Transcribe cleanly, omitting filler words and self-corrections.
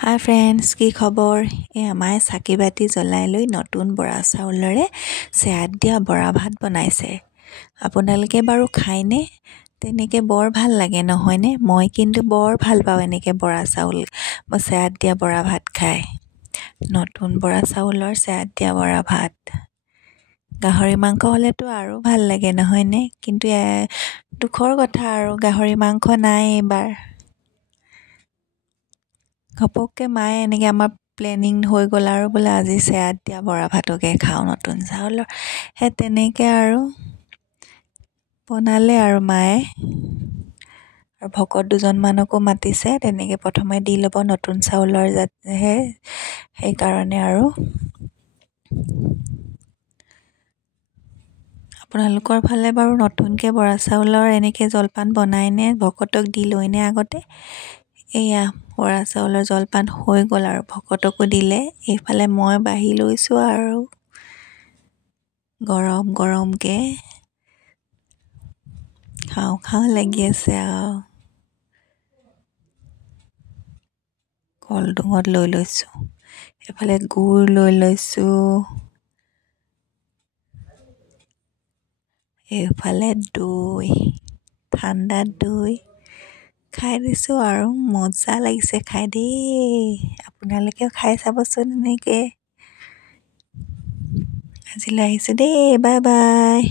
হাই friends, কি খবৰ? মায়ে চাকি বাতি জ্বলাই লৈ নতুন বৰা চাউলেৰে চেয়াত দিয়া বৰা ভাত বনাইছে। আপোনালোকে বাৰু খায়নে? তেনেকৈ বৰ ভাল লাগে নহয়নে? মই কিন্তু বৰ ভাল পাওঁ এনেকৈ বৰা চাউল চেয়াত দিয়া বৰা ভাত খাই। নতুন বৰা চাউলৰ চেয়াত দিয়া বৰা ভাত। গাহৰি মাংস হ'লেতো আৰু ভাল লাগে নহয়নে? কিন্তু দুখৰ কথা আৰু গাহৰি মাংস নাই এইবাৰ। ঘপককৈ মায়ে এনেকৈ আমাৰ প্লেনিং হৈ গ'ল আৰু বোলে আজি চেয়াত দিয়া বৰা ভাতকে খাওঁ নতুন চাউলৰ। তেনেকৈ আৰু বনালে আৰু মায়ে আৰু ভকত দুজনমানকো মাতিছে। তেনেকৈ প্ৰথমে দি ল'ব নতুন চাউলৰ সেইকাৰণে আৰু আপোনালোকৰ ফালে বাৰু নতুনকৈ বৰা চাউলৰ এনেকৈ জলপান বনায়নে? ভকতক দি লয়নে আগতে? এয়া বৰা চাউলৰ জলপান হৈ গ'ল আৰু ভকতকো দিলে। এইফালে মই বাঢ়ি লৈছোঁ আৰু গৰম গৰমকৈ খাওঁ খাওঁ লাগি আছে আৰু কলডুঙত লৈ লৈছোঁ, এইফালে গুড় লৈ লৈছোঁ, এইফালে দৈ, ঠাণ্ডা দৈ খাই দিছোঁ আৰু মজা লাগিছে খাই দেই। আপোনালোকেও খাই চাবচোন এনেকৈ। আজিলৈ আহিছোঁ দেই, বাই বাই।